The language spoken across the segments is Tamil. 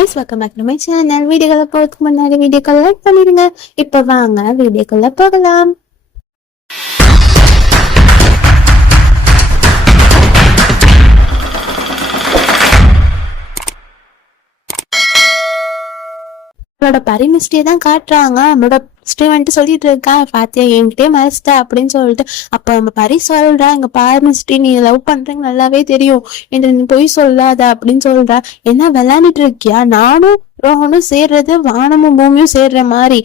guys, welcome back to my channel. வீடியோக்குள்ள போறதுக்கு முன்னாடி வீடியோக்கு லைக் பண்ணிடுங்க. இப்போ வாங்க வீடியோக்குள்ள போகலாம். அவளோட பரிமிஸ்டியை தான் காட்டுறாங்க. நம்மளோட ஸ்ரீ வந்துட்டு சொல்லிட்டு இருக்கா, பாத்தியா என்கிட்டே மறைச்சிட்ட அப்படின்னு சொல்லிட்டு. அப்ப நம்ம பரி சொல்றா, இங்க பாரிமிஸ்டி நீ லவ் பண்றேன்னு நல்லாவே தெரியும், என்று நீ போய் சொல்லாத அப்படின்னு சொல்றா. என்ன விளையாண்டுட்டு இருக்கியா? நானும் ரோஹனும் சேர்றது வானமும் பூமியும் சேர்ற மாதிரி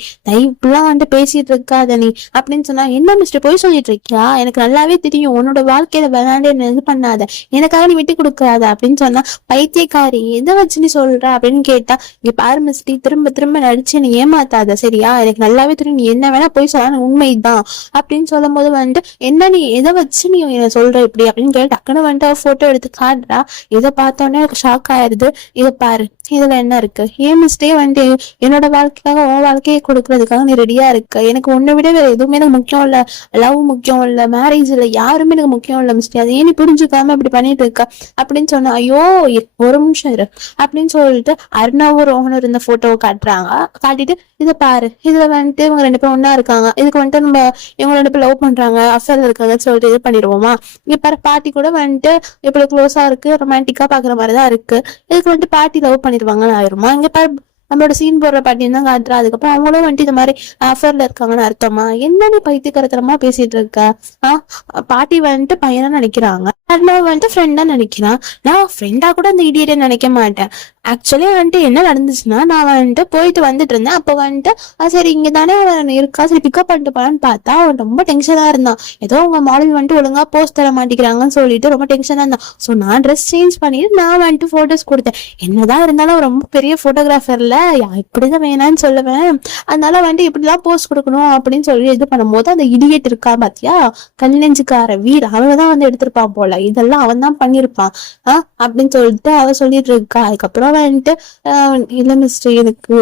இப்பெல்லாம் வந்துட்டு பேசிட்டு இருக்காத நீ அப்படின்னு சொன்னா, என்ன மிஸ்டர் போய் சொல்லிட்டு இருக்கியா? எனக்கு நல்லாவே தெரியும், உன்னோட வாழ்க்கையில விளையாண்டு இது பண்ணாத, எனக்காக நீ விட்டு கொடுக்காத அப்படின்னு சொன்னா, பைத்தியக்காரி எதை வச்சு நீ சொல்ற அப்படின்னு கேட்டா, இங்க பாரு மிஸ்டி, திரும்ப திரும்ப நடிச்சு நீ ஏமாத்தாத சரியா? எனக்கு நல்லாவே தெரியும், நீ என்ன வேணா போய் சொல்ல, உண்மைதான் அப்படின்னு சொல்லும் போது வந்துட்டு, என்ன நீ எதை வச்சு நீ என்ன சொல்ற இப்படி அப்படின்னு கேட்டு டக்குன்னு வந்துட்டு போட்டோ எடுத்து காட்டுறா. இதை பார்த்தோன்னே எனக்கு ஷாக் ஆயிருது. இதை பாரு, இதுல என்ன இருக்கு? ஏன் மிஸ்டே வந்து என்னோட வாழ்க்கைக்காக உன் வாழ்க்கையை கொடுக்கறதுக்காக நீ ரெடியா இருக்க. எனக்கு உன்னை விட வேற எதுவுமே எனக்கு முக்கியம் இல்ல, லவ் முக்கியம் இல்ல, மேரேஜ் இல்ல, யாருமே எனக்கு முக்கியம் இல்ல மிஸ்டே. அதை ஏன் நீ புரிஞ்சுக்காம இப்படி பண்ணிட்டு இருக்க அப்படின்னு சொன்னா, ஐயோ ஒரு நிமிஷம் இரு அப்படின்னு சொல்லிட்டு அருணாவும் ரோஹனும் இருந்த போட்டோவை காட்டுறாங்க. காட்டிட்டு இதை பாரு, இதுல வந்துட்டு இவங்க ரெண்டு பேரும் ஒன்னா இருக்காங்க, இதுக்கு வந்துட்டு நம்ம இவங்க ரெண்டு பேரும் லவ் பண்றாங்க, அஃபேர்ல இருக்காங்கன்னு சொல்லிட்டு இது பண்ணிடுவோமா? இங்க பாரு, பாட்டி கூட வந்துட்டு இப்படி க்ளோஸா இருக்கு, ரொமான்டிக்கா பாக்குற மாதிரிதான் இருக்கு, இதுக்கு வந்துட்டு பாட்டி லவ் பண்ணிடுவாங்கன்னு ஆயிருமா? இங்க பாரு, நம்மளோட சீன் போடுற பாட்டின்னு தான் காட்டுறா. அதுக்கப்புறம் அவங்களும் வந்துட்டு இந்த மாதிரி அஃபேர்ல இருக்காங்கன்னு அர்த்தமா? என்ன நீ பைத்தியக்காரத்தனமா பேசிட்டு இருக்க? பாட்டி வந்துட்டு பையனா நினைக்கிறாங்க, நான் வந்துட்டு ஃப்ரெண்டா நினைக்கிறான். நான் ஃப்ரெண்டா கூட அந்த இடியட்டை நினைக்க மாட்டேன். ஆக்சுவலி வந்துட்டு என்ன நடந்துச்சுன்னா, நான் வந்துட்டு போயிட்டு வந்துட்டு இருந்தேன். அப்போ வந்துட்டு சரி இங்க தானே அவன் இருக்கா, சரி பிக்கப் பண்ணிட்டு போலான்னு பார்த்தா அவன் ரொம்ப டென்ஷனா இருந்தான். ஏதோ உங்க மாடல் வந்துட்டு ஒழுங்கா போஸ்ட் தர மாட்டேங்கிறாங்கன்னு சொல்லிட்டு ரொம்ப டென்ஷனா இருந்தான். ஸோ நான் ட்ரெஸ் சேஞ்ச் பண்ணிட்டு நான் வந்துட்டு போட்டோஸ் கொடுத்தேன். என்னதான் இருந்தாலும் ரொம்ப பெரிய போட்டோகிராஃபர்ல, இப்படிதான் வேணான்னு சொல்லுவேன். அதனால வந்துட்டு இப்படிலாம் போஸ்ட் கொடுக்கணும் அப்படின்னு சொல்லி இது பண்ணும்போது, அந்த இடியட் இருக்கா பாத்தியா, கல்லெஞ்சுக்கார வீடு, அவதான் வந்து எடுத்திருப்பான் போல, இதெல்லாம் அவன் தான் பண்ணிருப்பான் அப்படின்னு சொல்லிட்டு அவ சொல்லிட்டு இருக்கா. அதுக்கப்புறம் வந்துட்டு இல்ல மிஸ்டர், எனக்கு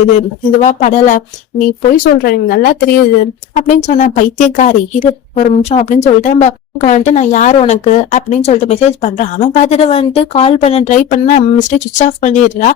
இதுவா படல, நீ போய் சொல்ற, எனக்கு நல்லா தெரியுது அப்படின்னு சொன்ன. பைத்தியக்காரி இரு ஒரு நிமிஷம் அப்படின்னு சொல்லிட்டு நம்ம வந்துட்டு, நான் யாரு உனக்கு அப்படின்னு சொல்லிட்டு மெசேஜ் பண்றான். அவன் பார்த்துட்டு வந்துட்டு கால் பண்ண ட்ரை பண்ண மிஸ்டே சுவிச் ஆஃப் பண்ணிடுறா.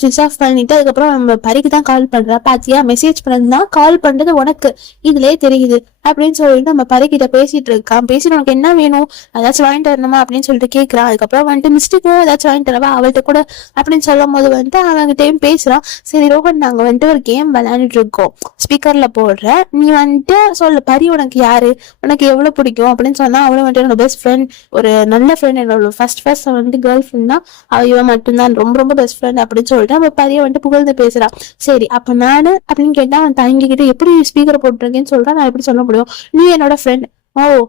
சுவிச் ஆஃப் பண்ணிட்டு அதுக்கப்புறம் நம்ம பரிக்கு தான் கால் பண்றா. பாத்தியா, மெசேஜ் பண்ணா கால் பண்றது உனக்கு இதுலயே தெரியுது அப்படின்னு சொல்லிட்டு நம்ம பரிக்கிட்ட பேசிட்டு இருக்கான். பேசிட்டு உனக்கு என்ன வேணும், ஏதாச்சும் வாங்கிட்டு வரணுமா அப்படின்னு சொல்லிட்டு கேட்கறான். அதுக்கப்புறம் வந்துட்டு மிஸ்டேக்கும் ஏதாச்சும் வாங்கிட்டு வரவா அவள்கிட்ட கூட அப்படின்னு சொல்லும் போது வந்துட்டு அவன்கிட்டயும் பேசுறான். சரி ரோஹன், நாங்க வந்துட்டு ஒரு கேம் விளையாண்டுட்டு இருக்கோம், ஸ்பீக்கர்ல போடுற, நீ வந்துட்டு சொல்லு, பரி உனக்கு யாரு, உனக்கு எவ்வளவு பிடிக்கும் அப்படின்னு சொன்னா, அவளும் வந்துட்டு என்னோட பெஸ்ட் ஃப்ரெண்ட், ஒரு நல்ல ஃப்ரெண்ட், என்னோட ஃபர்ஸ்ட் வந்துட்டு கேர்ள் ஃப்ரெண்ட் தான் இவன் மட்டும்தான், ரொம்ப ரொம்ப பெஸ்ட் ஃப்ரெண்ட் அப்படின்னு சொல்லிட்டு அவன் பரிய வந்துட்டு புகழ்ந்து பேசுறான். சரி அப்ப நானு அப்படின்னு கேட்டா, அவன் தயங்கிக்கிட்டு எப்படி ஸ்பீக்கர் போட்டுருக்கேன்னு சொல்றான். நான் எப்படி சொல்ல முடியும், நீ என்னோட ஃப்ரெண்ட்,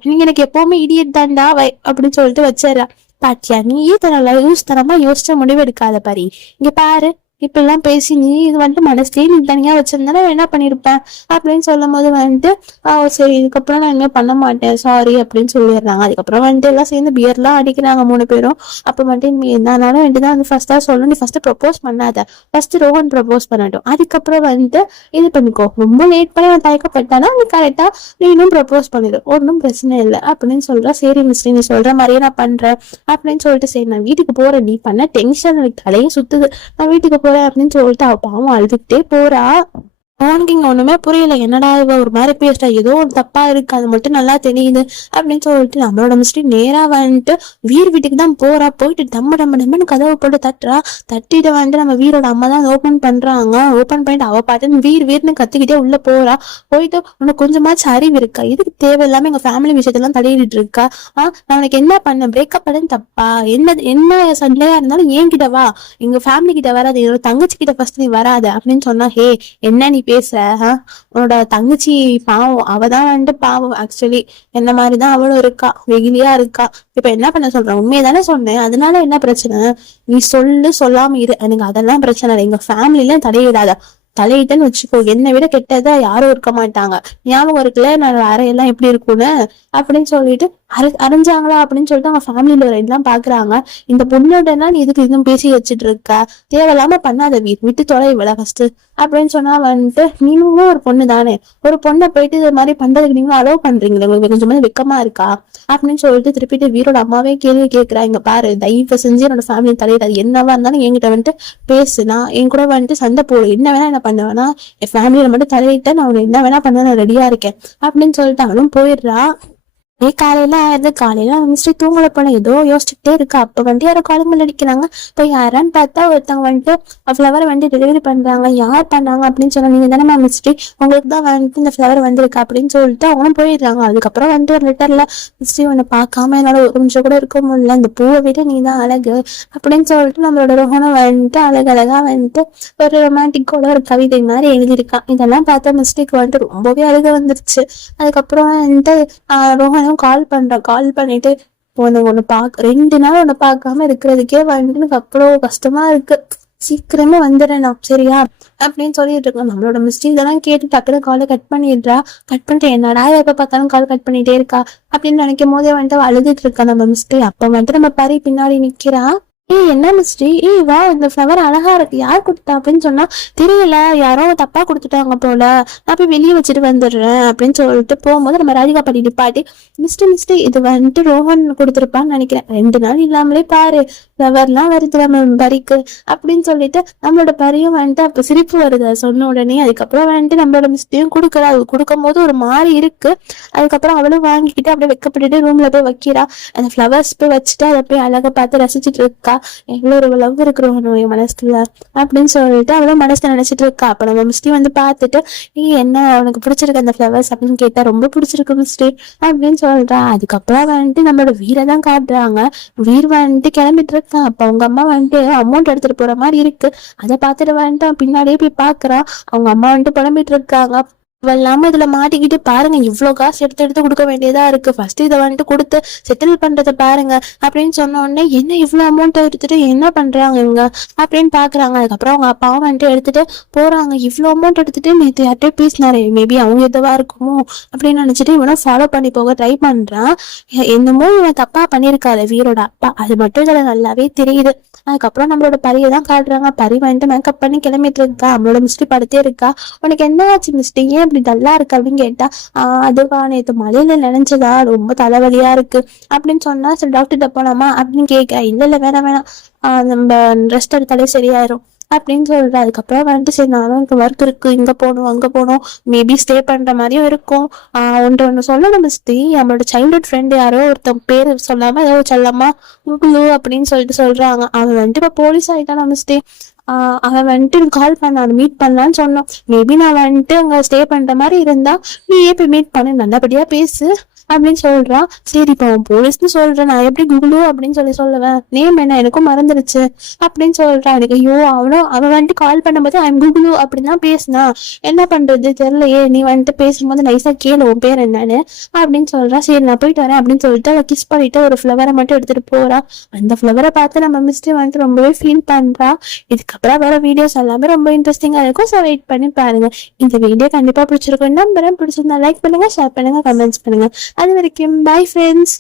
நீங்க எனக்கு எப்பவுமே இடியட் தான்டா அப்படின்னு சொல்லிட்டு வச்சிடறா. பாத்தியா, நீயே யூஸ் தரமா யோசிச்ச முடிவு எடுக்காத பரி. இங்க பாரு, இப்ப எல்லாம் பேசி நீ இது வந்துட்டு மனசுலயே நீ தனியா வச்சிருந்தா என்ன பண்ணிருப்பேன் அப்படின்னு சொல்லும் போது வந்துட்டு, சரி இதுக்கப்புறம் நான் இனிமே பண்ண மாட்டேன் சாரி அப்படின்னு சொல்லிடுறாங்க. அதுக்கப்புறம் வந்துட்டு எல்லாம் சேர்ந்து பியர்லாம் அடிக்கிறாங்க 3 பேரும். அப்ப வந்துட்டு நீ என்னன்னாலும் வந்துட்டு தான் வந்து ஃபர்ஸ்டா சொல்லணும், நீ ஃபர்ஸ்ட் ப்ரப்போஸ் பண்ணாத, ஃபர்ஸ்ட் ரோஹன் ப்ரப்போஸ் பண்ணட்டும், அதுக்கப்புறம் வந்துட்டு இது பண்ணிக்கோ, ரொம்ப லேட் பண்ணி அவன் தயக்கப்பட்டானா நீ கரெக்டா நீ இன்னும் ப்ரப்போஸ் பண்ணிடு, ஒன்றும் பிரச்சனை இல்லை அப்படின்னு சொல்ற. சரி மிஸ்டர், நீ சொல்ற மாதிரியே நான் பண்றேன் அப்படின்னு சொல்லிட்டு, சரி நான் வீட்டுக்கு போறேன், நீ பண்ண டென்ஷன் எனக்கு தலையே சுத்துது, நான் வீட்டுக்கு போறேன் அப்படின்னு சொல்லிட்டு அவ பாவம் அழுதுகிட்டே போறா. அவனுக்கு இங்க ஒண்ணுமே புரியல, என்னடா இவ ஒரு மாதிரி பேசுறா, ஏதோ ஒரு தப்பா இருக்கு, அது மட்டும் நல்லா தெரியுது அப்படின்னு சொல்லிட்டு நம்மளோட மிஸ்டர் நேரா வந்துட்டு வீர் வீட்டுக்கு தான் போறா. போயிட்டு டம்மன்னு கதவை போட்டு தட்டுறா. தட்டிட்டு வந்துட்டு நம்ம வீரோட அம்மா தான் ஓபன் பண்றாங்க. ஓபன் பண்ணிட்டு அவ பாட்டு வீர்னு கத்திக்கிட்டே உள்ள போறா. போயிட்டு உனக்கு கொஞ்சமாச்சும் அறிவு இருக்கா, எதுக்கு தேவையில்லாம எங்க ஃபேமிலி விஷயத்தெல்லாம் தலையிட்டு இருக்கா, நான் உனக்கு என்ன பண்ண, பிரேக்கப் பண்ணு தப்பா, என்ன சண்டையா இருந்தாலும் என்கிட்ட வா, எங்க ஃபேமிலி கிட்ட வராது, என்னோட தங்கச்சி கிட்ட ஃபர்ஸ்ட் நீ வராத அப்படின்னு சொன்னா, ஹே என்ன நீ பேசுற, உன்னோட தங்கச்சி பாவம், அவதான் வந்துட்டு பாவம், ஆக்சுவலி என்ன மாதிரிதான் அவளும் இருக்கா, வெகிலியா இருக்கா. இப்ப என்ன பண்ண சொல்றேன், உண்மையதானே சொன்னேன், அதனால என்ன பிரச்சனை, நீ சொல்லாம இரு, எனக்கு அதெல்லாம் பிரச்சனை இல்லை, எங்க ஃபேமிலில தலையிடாத, தலையிட்டன்னு வச்சுக்கோ, என்னை விட கெட்டதா யாரும் இருக்க மாட்டாங்க, ஞாபகம் இருக்குல்ல நான் அறையெல்லாம் எப்படி இருக்கும்னு அப்படின்னு சொல்லிட்டு, அரைஞ்சாங்களா அப்படின்னு சொல்லிட்டு அவங்க ஃபேமிலியில எல்லாம் பாக்குறாங்க. இந்த பொண்ணோட நீ இதுக்கு இதுவும் பேசி வச்சுட்டு இருக்க, தேவையில்லாம பண்ணாத, விட்டு தொலை இவள ஃபர்ஸ்ட் அப்படின்னு சொன்னா வந்துட்டு, நீங்களும் ஒரு பொண்ணு தானே, ஒரு பொண்ணை போயிட்டு இது மாதிரி பண்றதுக்கு நீங்களும் அலோவ் பண்றீங்களா, உங்களுக்கு கொஞ்சம் வெக்கமா இருக்கா அப்படின்னு சொல்லிட்டு திருப்பிட்டு வீரோட அம்மாவே கேள்வி கேட்கிறா. இங்க பாரு, தயவு செஞ்சு என்னோட ஃபேமிலி தலையிடாது, என்னவா இருந்தாலும் என்கிட்ட வந்துட்டு பேசுனா, என் கூட வந்துட்டு சண்டை போடு, என்ன வேணா என்ன பண்ணுவேன்னா, என் ஃபேமிலியில மட்டும் தலையிட்ட நான் என்ன வேணா பண்ண நான் ரெடியா இருக்கேன் அப்படின்னு சொல்லிட்டு அவளும் போயிடுறா. காலையில மிஸ்ட்ரி தூங்கல போன ஏதோ யோசிச்சுட்டே இருக்கா. அப்ப வந்துட்டு யாரோ காலங்கள் அடிக்கிறாங்க. போய் யாரான்னு பார்த்தா ஒருத்தவங்க வந்துட்டு ஃபிளவர் வந்து டெலிவரி பண்றாங்க. யார் பண்ணாங்க அப்படின்னு சொன்னா, நீங்க தானே மிஸ்ட்ரி, உங்களுக்கு தான் வந்துட்டு இந்த ஃபிளவர் வந்திருக்கு அப்படின்னு சொல்லிட்டு அவங்களும் போயிடுறாங்க. அதுக்கப்புறம் வந்துட்டு ஒரு லெட்டர்ல, மிஸ்ட்ரி உன்னை பார்க்காம என்னால ஒரு நிமிஷம் கூட இருக்க முடியல, இந்த பூவை விட நீ தான் அழகு அப்படின்னு சொல்லிட்டு நம்மளோட ரோஹனும் வந்துட்டு அழகழகா வந்துட்டு ஒரு ரொமான்டிக்கோட ஒரு கவிதை மாதிரி எழுதியிருக்கான். இதெல்லாம் பார்த்தா மிஸ்டேக்கு வந்துட்டு ரொம்பவே அழுக வந்துருச்சு. அதுக்கப்புறம் வந்துட்டு ரோஹன் கால் பண்ணிட்டு ஒண்ணு 2 நாள் ஒண்ணு பார்க்காம இருக்கிறதுக்கே வந்துட்டு எனக்கு அவ்வளோ கஷ்டமா இருக்கு, சீக்கிரமே வந்துடுறேன் நான், சரியா அப்படின்னு சொல்லிட்டு இருக்கேன். நம்மளோட மிஸ்டேக் இதெல்லாம் கேட்டு டக்குனு காலை கட் பண்ணிடுறா. கட் பண்ணிட்டு என்னடா எப்ப பார்த்தாலும் கால் கட் பண்ணிட்டே இருக்கா அப்படின்னு நினைக்கும் போதே வந்துட்டு அழுதுட்டு இருக்கா நம்ம மிஸ்டேக். அப்ப வந்துட்டு நம்ம பரி பின்னாடி நிக்கிறா. என்ன மிஸ்ட்ரி, வா இந்த ஃப்ளவர் அழகா இருக்கு, யார் கொடுத்தா அப்படின்னு சொன்னா, தெரியல யாரோ தப்பா கொடுத்துட்டாங்க போல, நான் போய் வெளியே வச்சுட்டு வந்துடுறேன் அப்படின்னு சொல்லிட்டு போகும்போது நம்ம ராதிகா பாட்டி நிப்பாட்டி, மிஸ்டர் இது வந்துட்டு ரோஹன் கொடுத்துருப்பான்னு நினைக்கிறேன், 2 நாள் இல்லாமலே பாரு ஃப்ளவர்லாம் வருது நம்ம பரிக்கு அப்படின்னு சொல்லிட்டு நம்மளோட பரியும் வந்துட்டு அப்ப சிரிப்பு வருது சொன்ன உடனே. அதுக்கப்புறம் வந்துட்டு நம்மளோட மிஸ்டையும் கொடுக்குறா. அது கொடுக்கும் போது ஒரு மாதிரி இருக்கு. அதுக்கப்புறம் அவளும் வாங்கிக்கிட்டு அப்படியே வைக்கப்பட்டுட்டு ரூம்ல போய் வைக்கிறா. அந்த ஃப்ளவர்ஸ் போய் வச்சுட்டு அதை போய் அழகா பார்த்து ரசிச்சுட்டு இருக்கா. எவ்வளோ ஒரு லவ் இருக்கிறோம் என் மனசுல அப்படின்னு சொல்லிட்டு அவளும் மனசுல நினைச்சிட்டு இருக்கா. அப்ப நம்ம மிஸ்டி வந்து பார்த்துட்டு, என்ன உனக்கு பிடிச்சிருக்கு அந்த ஃப்ளவர்ஸ் அப்படின்னு கேட்டா, ரொம்ப பிடிச்சிருக்கு மிஸ்டி அப்படின்னு சொல்றா. அதுக்கப்புறம் வந்துட்டு நம்மளோட வீரை தான் காட்டுறாங்க. வீர் வந்துட்டு கிளம்பிட்டு இருக்கான். அப்ப அவங்க அம்மா வந்துட்டு அமௌண்ட் எடுத்துட்டு போற மாதிரி இருக்கு. அதை பார்த்துட்டு வந்துட்டு பின்னாடியே போய் பாக்குறான். அவங்க அம்மா வந்துட்டு புலம்பிட்டு இருக்காங்க. இல்லாம இதுல மாட்டிக்கிட்டு பாருங்க, இவ்வளவு காசு எடுத்து கொடுக்க வேண்டியதா இருக்கு, ஃபர்ஸ்ட் இதை வந்துட்டு கொடுத்து செட்டில் பண்றத பாருங்க அப்படின்னு சொன்ன உடனே, என்ன இவ்வளவு அமௌண்ட் எடுத்துட்டு என்ன பண்றாங்க இவங்க அப்படின்னு பாக்குறாங்க. அதுக்கப்புறம் அவங்க அப்பாவும் வந்துட்டு எடுத்துட்டு போறாங்க. இவ்வளவு அமௌண்ட் எடுத்துட்டு நேற்று யார்ட்டே பேசினாரு, மேபி அவங்க எதுவா இருக்குமோ அப்படின்னு நினைச்சிட்டு இவனும் ஃபாலோ பண்ணி போக ட்ரை பண்றான். என்னமோ இவன் தப்பா பண்ணிருக்காரு வீரோட அப்பா, அது மட்டும் இதுல நல்லாவே தெரியுது. அதுக்கப்புறம் நம்மளோட பரியை தான் காட்டுறாங்க. பரி வந்துட்டு மேக்கப் பண்ணி கிளம்பிட்டு இருக்கா. நம்மளோட மிஸ்டி படுத்தே இருக்கா. உனக்கு என்ன ஆச்சு மிஸ்டி, ஏன் இப்படி டல்லா இருக்கு அப்படின்னு கேட்டா, அதுவா நேற்று மழையில நினைச்சதா, ரொம்ப தலைவலியா இருக்கு அப்படின்னு சொன்னா, சரி டாக்டர்கிட்ட போலாமா அப்படின்னு கேட்க, இல்ல வேணாம் நம்ம ரெஸ்ட் எடுத்தாலே சரியாயிரும் அப்படின்னு சொல்ற. அதுக்கப்புறம் வந்துட்டு சரி நானும் எனக்கு ஒர்க் இருக்கு, இங்க போகணும் அங்க போகணும், மேபி ஸ்டே பண்ற மாதிரியும் இருக்கும். ஒன்று சொல்லணும் மிஸ்டி, நம்மளோட சைல்ட்ஹுட் ஃப்ரெண்டு யாரோ ஒருத்தன் பேர் சொல்லாம ஏதோ சொல்லலாமா குகுலு அப்படின்னு சொல்லிட்டு சொல்றாங்க. அவன் வந்துட்டு இப்ப போலீஸ் ஆயிட்டான் மிஸ்டி. அவன் வந்துட்டு கால் பண்ணான், மீட் பண்ணலான்னு சொன்னான். மேபி நான் வந்துட்டு அங்க ஸ்டே பண்ற மாதிரி இருந்தா நீ போய் மீட் பண்ணு, நல்லபடியா பேசு அப்படின்னு சொல்றான். சரி இப்போ அவன் போலீஸ்னு சொல்றேன், நான் எப்படி குகுலு அப்படின்னு சொல்லுவேன், நேம் என்ன எனக்கும் மறந்துருச்சு அப்படின்னு சொல்றான். எனக்கு ஐயோ அவன் வந்துட்டு கால் பண்ணும்போது ஐம் குகுலு அப்படின்னு தான் பேசினா, என்ன பண்றது தெரியலையே, நீ வந்துட்டு பேசும்போது நைஸா கேளு உன் பேர் என்னன்னு அப்படின்னு சொல்றான். சரி நான் போயிட்டு வரேன் அப்படின்னு சொல்லிட்டு அவளை கிஸ் பண்ணிட்டு ஒரு ஃப்ளவரை மட்டும் எடுத்துட்டு போறா. அந்த ஃப்ளவரை பார்த்து நம்ம மிஸ்டர் வந்துட்டு ரொம்பவே ஃபீல் பண்றா. இதுக்கப்புறம் வர வீடியோஸ் எல்லாமே ரொம்ப இன்ட்ரெஸ்டிங்கா இருக்கும். ஸோ வெயிட் பண்ணி பாருங்க. இந்த வீடியோ கண்டிப்பா பிடிச்சிருக்கும் நம்புறேன். பிடிச்சிருந்தா லைக் பண்ணுங்க, ஷேர் பண்ணுங்க, கமெண்ட்ஸ் பண்ணுங்க. அது வரைக்கும் பை ஃப்ரெண்ட்ஸ்.